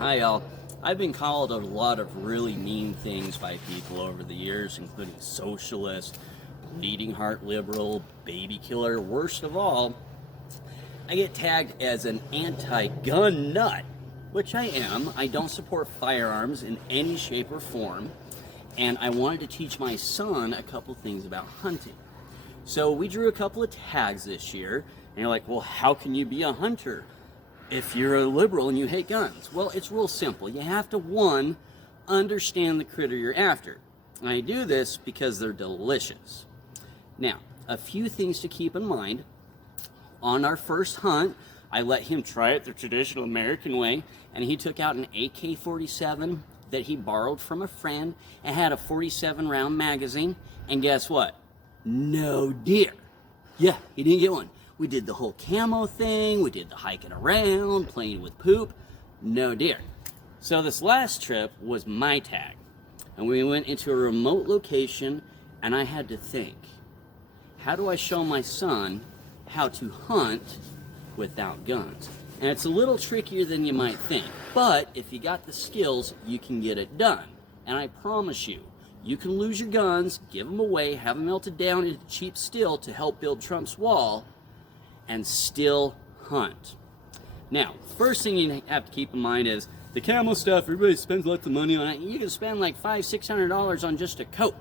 Hi, y'all. I've been called a lot of really mean things by people over the years, including socialist, bleeding heart liberal, baby killer. Worst of all, I get tagged as an anti-gun nut, which I am. I don't support firearms in any shape or form, and I wanted to teach my son a couple things about hunting. So we drew a couple of tags this year, and you're like, well, how can you be a hunter if you're a liberal and you hate guns? Well, it's real simple. You have to, one, understand the critter you're after. And I do this because they're delicious. Now, a few things to keep in mind. On our first hunt, I let him try it the traditional American way, and he took out an AK-47 that he borrowed from a friend and had a 47 round magazine, and guess what? No deer. Yeah, he didn't get one. We did the whole camo thing, we did the hiking around, playing with poop, no deer. So this last trip was my tag, and we went into a remote location, and I had to think, how do I show my son how to hunt without guns? And it's a little trickier than you might think, but if you got the skills, you can get it done. And I promise you, you can lose your guns, give them away, have them melted down into cheap steel to help build Trump's wall, and still hunt. Now, first thing you have to keep in mind is the camo stuff, everybody spends lots of money on it. You can spend like $500-600 on just a coat.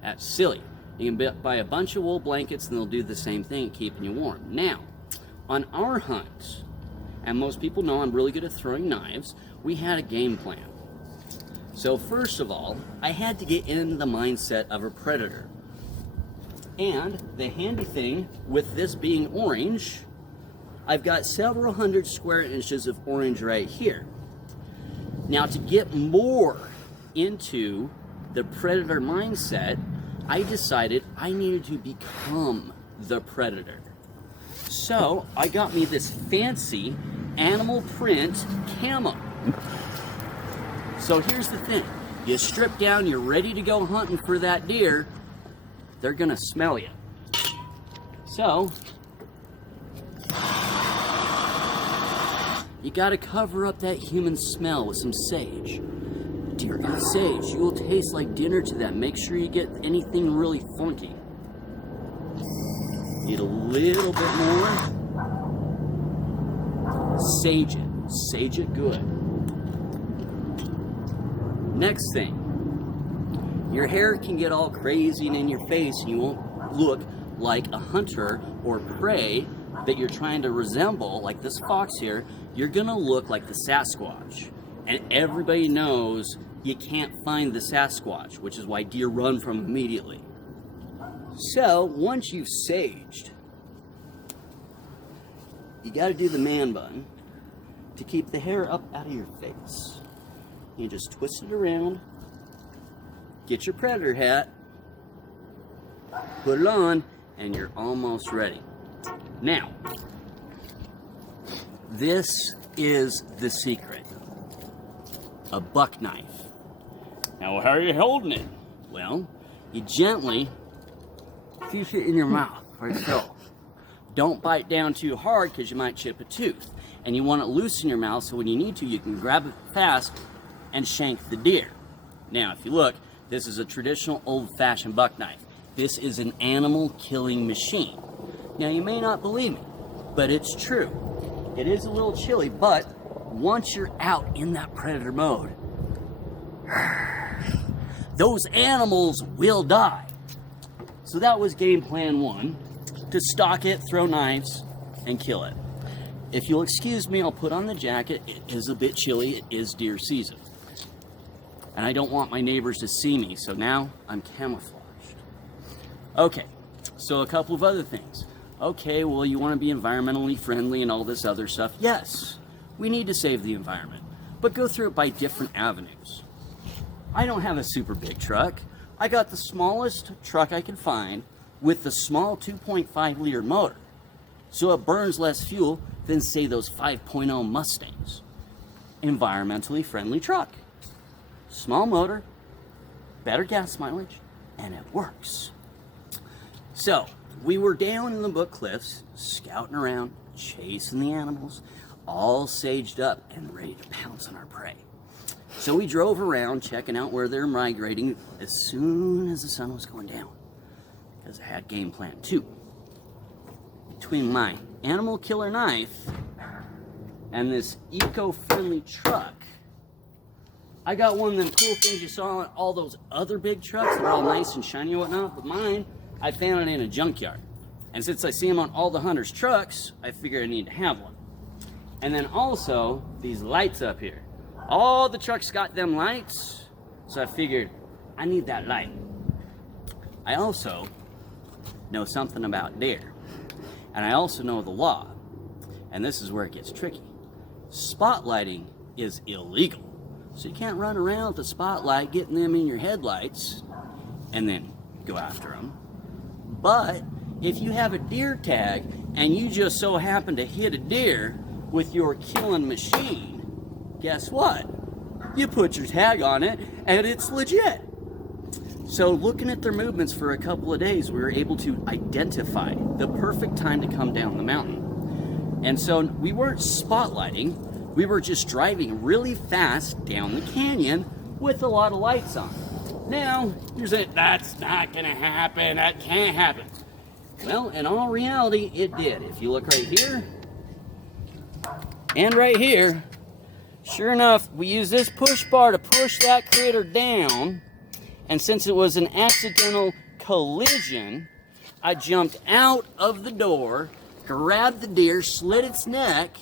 That's silly. You can buy a bunch of wool blankets and they'll do the same thing, keeping you warm. Now, on our hunts, and most people know I'm really good at throwing knives, we had a game plan. So first of all, I had to get in the mindset of a predator. And the handy thing with this being orange, I've got several hundred square inches of orange right here. Now, to get more into the predator mindset, I decided I needed to become the predator. So I got me this fancy animal print camo. So here's the thing. You strip down, you're ready to go hunting for that deer, they're gonna smell you. So, you gotta cover up that human smell with some sage. Deer and sage, you will taste like dinner to them. Make sure you get anything really funky. Need a little bit more. Sage it. Sage it good. Next thing, your hair can get all crazy and in your face and you won't look like a hunter or prey that you're trying to resemble, like this fox here. You're gonna look like the Sasquatch. And everybody knows you can't find the Sasquatch, which is why deer run from them immediately. So, once you've saged, you gotta do the man bun to keep the hair up out of your face. You just twist it around, get your predator hat, put it on, and you're almost ready. Now, this is the secret. A buck knife. Now, how are you holding it? Well, you gently fish it in your mouth, like so. Don't bite down too hard because you might chip a tooth. And you want it loose in your mouth so when you need to, you can grab it fast and shank the deer. Now, if you look, this is a traditional old-fashioned buck knife. This is an animal killing machine. Now, you may not believe me, but it's true. It is a little chilly, but once you're out in that predator mode, those animals will die. So that was game plan one, to stalk it, throw knives, and kill it. If you'll excuse me, I'll put on the jacket. It is a bit chilly. It is deer season. And I don't want my neighbors to see me, so now I'm camouflaged. Okay, so a couple of other things. Okay, well, you want to be environmentally friendly and all this other stuff. Yes, we need to save the environment, but go through it by different avenues. I don't have a super big truck. I got the smallest truck I could find with the small 2.5 liter motor. So it burns less fuel than, say, those 5.0 Mustangs. Environmentally friendly truck. Small motor, better gas mileage, and it works. So, we were down in the Book Cliffs, scouting around, chasing the animals. all saged up and ready to pounce on our prey. So we drove around checking out where they're migrating as soon as the sun was going down, because I had game plan 2. Between my animal killer knife and this eco-friendly truck, I got one of them cool things you saw on all those other big trucks that are all nice and shiny and whatnot, but mine, I found it in a junkyard. And since I see them on all the hunters' trucks, I figured I need to have one. And then also, these lights up here. All the trucks got them lights, so I figured I need that light. I also know something about deer, and I also know the law, and this is where it gets tricky. Spotlighting is illegal, so you can't run around with the spotlight getting them in your headlights and then go after them. But if you have a deer tag and you just so happen to hit a deer with your killing machine, guess what? You put your tag on it and it's legit. So looking at their movements for a couple of days, we were able to identify the perfect time to come down the mountain. And so we weren't spotlighting, we were just driving really fast down the canyon with a lot of lights on. Now, you're saying, that's not gonna happen, that can't happen. Well, in all reality, it did. If you look right here, and right here, sure enough, we used this push bar to push that critter down, and since it was an accidental collision, I jumped out of the door, grabbed the deer, slit its neck,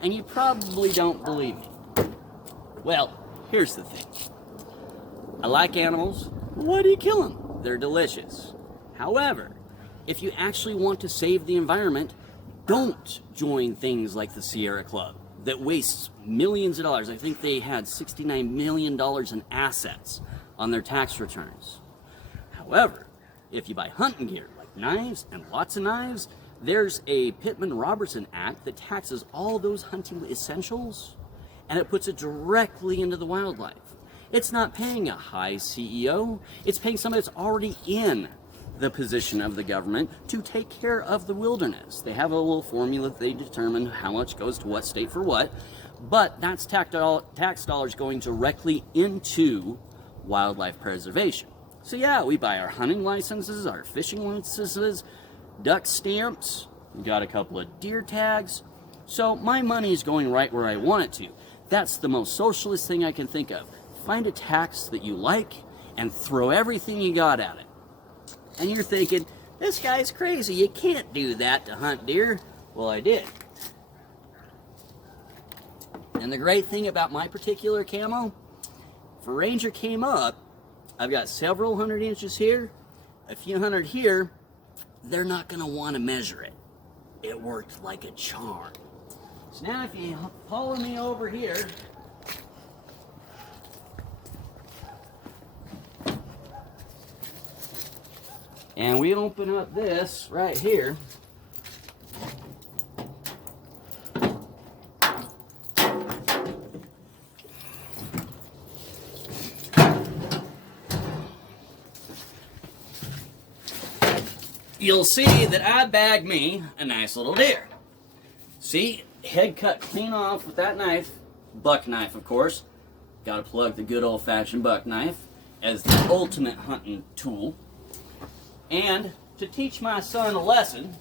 and you probably don't believe me. Well, here's the thing. I like animals. Why do you kill them? They're delicious. However, if you actually want to save the environment, don't join things like the Sierra Club that wastes millions of dollars. I think they had $69 million in assets on their tax returns. However, if you buy hunting gear like knives and lots of knives, there's a Pittman-Robertson Act that taxes all those hunting essentials, and it puts it directly into the wildlife. It's not paying a high CEO, it's paying somebody that's already in the position of the government to take care of the wilderness. They have a little formula that they determine how much goes to what state for what, but that's tax dollars going directly into wildlife preservation. So yeah, we buy our hunting licenses, our fishing licenses, duck stamps, we got a couple of deer tags, so my money is going right where I want it to. That's the most socialist thing I can think of. Find a tax that you like and throw everything you got at it. And you're thinking, this guy's crazy, you can't do that to hunt deer. Well, I did. And the great thing about my particular camo, if a ranger came up, I've got several hundred inches here, a few hundred here, they're not gonna wanna measure it. It worked like a charm. So now if you follow me over here, and we open up this right here, you'll see that I bagged me a nice little deer. See, head cut clean off with that knife, buck knife of course. Gotta plug the good old-fashioned buck knife as the ultimate hunting tool. And to teach my son a lesson,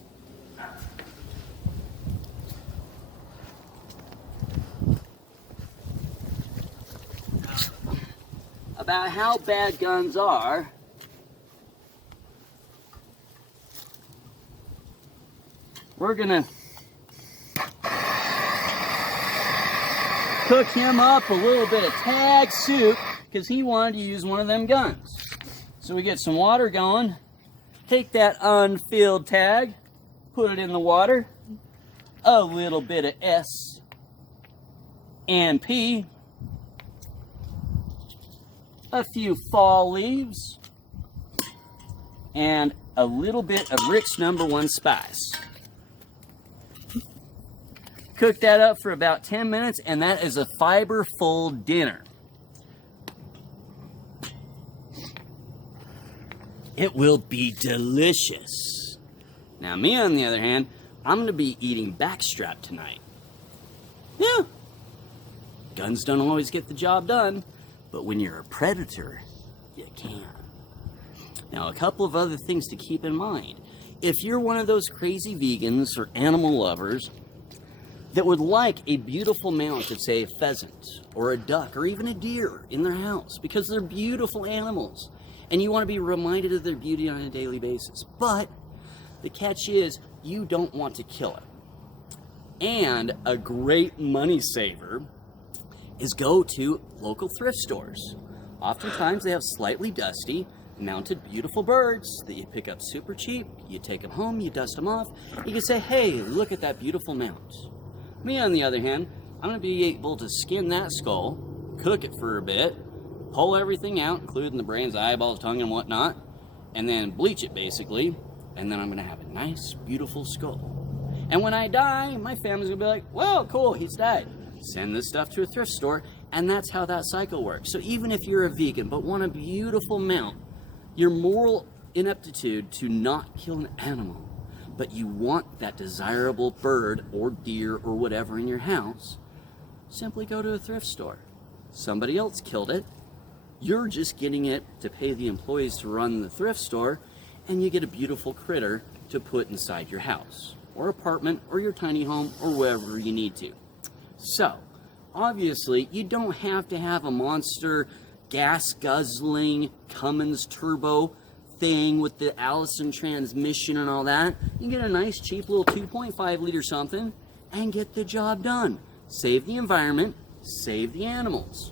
about how bad guns are, we're gonna cook him up a little bit of tag soup because he wanted to use one of them guns. So we get some water going. Take that unfilled tag, put it in the water, a little bit of S and P, a few fall leaves, and a little bit of Rick's #1 spice. Cook that up for about 10 minutes, and that is a fiber-full dinner. It will be delicious. Now me, on the other hand, I'm going to be eating backstrap tonight. Yeah, guns don't always get the job done, but when you're a predator, you can. Now, a couple of other things to keep in mind. If you're one of those crazy vegans or animal lovers that would like a beautiful mount of, say, a pheasant or a duck or even a deer in their house because they're beautiful animals and you want to be reminded of their beauty on a daily basis, but the catch is you don't want to kill it. And a great money saver is go to local thrift stores. Oftentimes they have slightly dusty, mounted beautiful birds that you pick up super cheap. You take them home, you dust them off. You can say, hey, look at that beautiful mount. Me, on the other hand, I'm going to be able to skin that skull, cook it for a bit, pull everything out, including the brains, eyeballs, tongue, and whatnot, and then bleach it basically, and then I'm going to have a nice, beautiful skull. And when I die, my family's going to be like, well, cool, he's died. Send this stuff to a thrift store, and that's how that cycle works. So even if you're a vegan but want a beautiful mount, your moral ineptitude to not kill an animal, but you want that desirable bird or deer or whatever in your house, simply go to a thrift store. Somebody else killed it. You're just getting it to pay the employees to run the thrift store, and you get a beautiful critter to put inside your house or apartment or your tiny home or wherever you need to. So, obviously, you don't have to have a monster gas-guzzling Cummins turbo thing with the Allison transmission and all that. You can get a nice, cheap little 2.5 liter something and get the job done. Save the environment, save the animals.